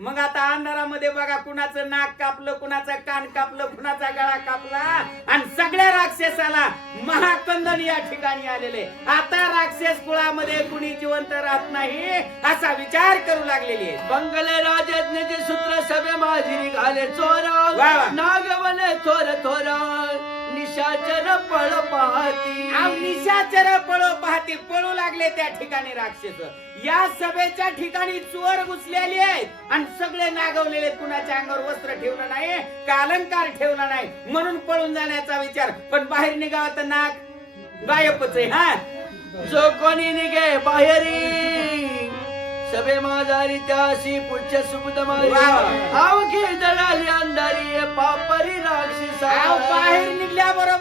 मग आता अंधारामध्ये बघा कुणाचं नाक कापलं कुणाचं कान कापलं कुणाचा गळा कापला. आणि सगळ्या राक्षसाला महाकंदन या ठिकाणी आलेले. आता राक्षस कुळामध्ये कुणी जिवंत राहत नाही असा विचार करू लागलेली आहे. बंगले राजज्ञाचे सूत्र सभे माझी निघाले चोरा. नागवले थोर थोरा. निशाचर पळ पाहती. निशाचर पळो पाहते पळू लागले त्या ठिकाणी राक्षस. या सभेच्या ठिकाणी चोर घुसलेले आहेत. आणि सगळे नागवलेले. कुणाच्या अंगावर वस्त्र ठेवलं नाही का अलंकार ठेवला नाही म्हणून पळून जाण्याचा विचार. पण बाहेर निघावा तर नाक गायबच आहे हा? जो कोणी निघे बाहेरी! सभे माझारी त्याशी पुढच्या सुबुद मारी.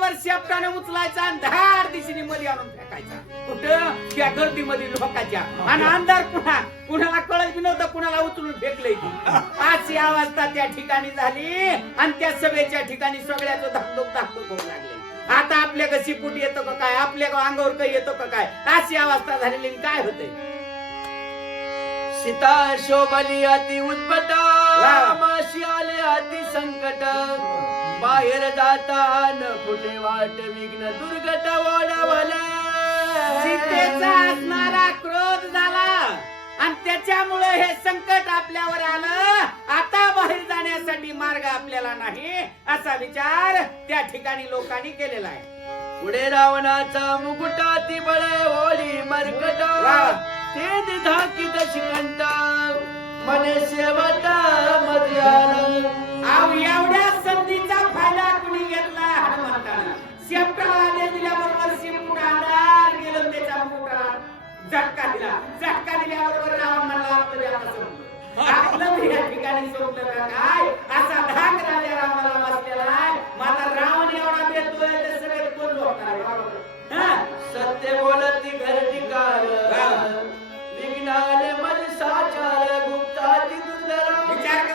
बरोबर शेपटाने उचलायचा आणि धाड दिशेने मध्ये आणून फेकायचा. कुठं? त्या गर्दीमध्ये लोकांच्या. आणि अंधार पुन्हा कुणाला कळत नव्हतं कुणाला उचलून फेकलंय ती. अवस्था त्या ठिकाणी झाली आणि त्या सभेच्या ठिकाणी सगळ्याचं धाकधूक धाकधूक होऊ लागले. आता आपल्या कशी पुट येतो का काय? आपल्या अंगावर काही येतो का काय? अशी अवस्था झालेली काय होतंय? सीता शोभली अति उत्पट. माशी आले अति संकट बाहेर जाता न कुठे वाट विघ्न ओढवला. सीतेचा असणारा क्रोध झाला. आणि त्याच्यामुळे हे संकट आपल्यावर आलं. आता बाहेर जाण्यासाठी मार्ग आपल्याला नाही असा विचार त्या ठिकाणी लोकांनी केलेला आहे. पुढे रावणाचा मुकुटा ती बळे ओढी मरकट. ते दिधा की दशकंठ मने आलं आव एवढ्या झटका दिला झटका दिल्याबरोबर रावण म्हणला आपलं आता संपलं. आपलं बी या ठिकाणी संपलं का काय? असा धाक राजा रामाला बसलेला आहे. माता रावण एवढा बेतोय ते सगळे कोण झोपणार आहे? बरोबर. हा? सत्य बोलती घरटी काल विघ्नाले मन साचार विचार राजा.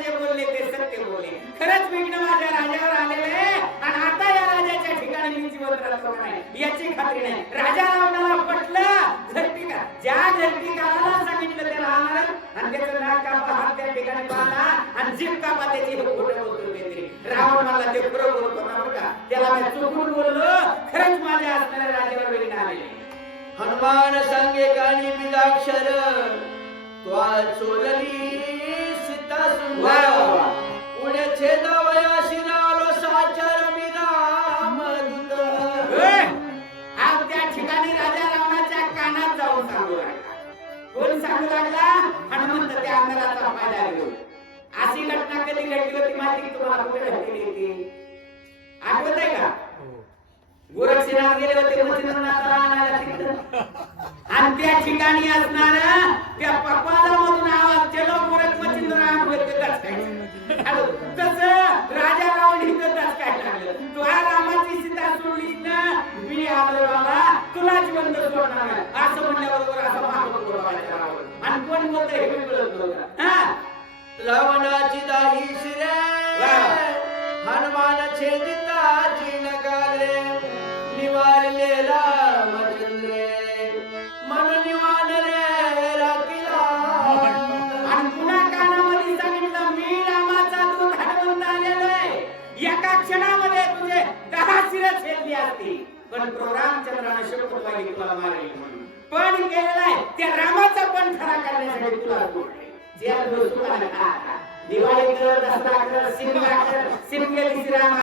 जे बोलले ते सत्य बोलले. खरंच विघ्न माझ्या राजावर आलेले आहे. आणि आता या राजाच्या ठिकाणी मी जिवंत राहतो का नाही. याची खात्री नाही. राजा रावणाला पटलं घरटीकार ज्या घरटीकाराला सांगितलं ते राहणार आणि त्याचं नाक कापा हात त्या ठिकाणी पाहला आणि जीभ कापा त्याची हे खोटं बोलतो काहीतरी. रावण मला ते खरं बोलतो ना त्याला मी चुकून बोललो खरंच माझ्या असणाऱ्या राजावर विघ्न आलेले हनुमान सांगे गाणी बिजाक्षर त्वा चोरली सीता सुंदर. पुढे छेदावया सांगू लागला कोण सांगू लागला हनुमंत त्या अंधाराचा फायदा घेऊन अशी घटना कधी घडली होती माहिती की तुम्हाला? कुठे घडलेली होती? आठवत आहे का? गोरक्षनाथ गेले होते मच्छिंद्रनाथला आणायला तिथं. आणि त्या ठिकाणी असणार त्या पप्पामधून आवाज चलो गोरख मच्छिंद्र तसं राजा रावणाची दाही शिरे. हनुमान छेदिता नगारे निवारले रामचंद्रे. मन निवारले राखिला. आणि पुन्हा कानामध्ये सांगितलं मी रामाचा दूत हनुमंत आलेलो आहे. एका क्षणामध्ये तुझे दहा शिरं छेदली असती पण तो रामचंद्राने शपथ मागितली तुला मारेल म्हणून. पण केलेला आहे त्या रामाचा पण तुला Siap dulu Tuhan ada. Diwajibkan dasar simpel, simpel,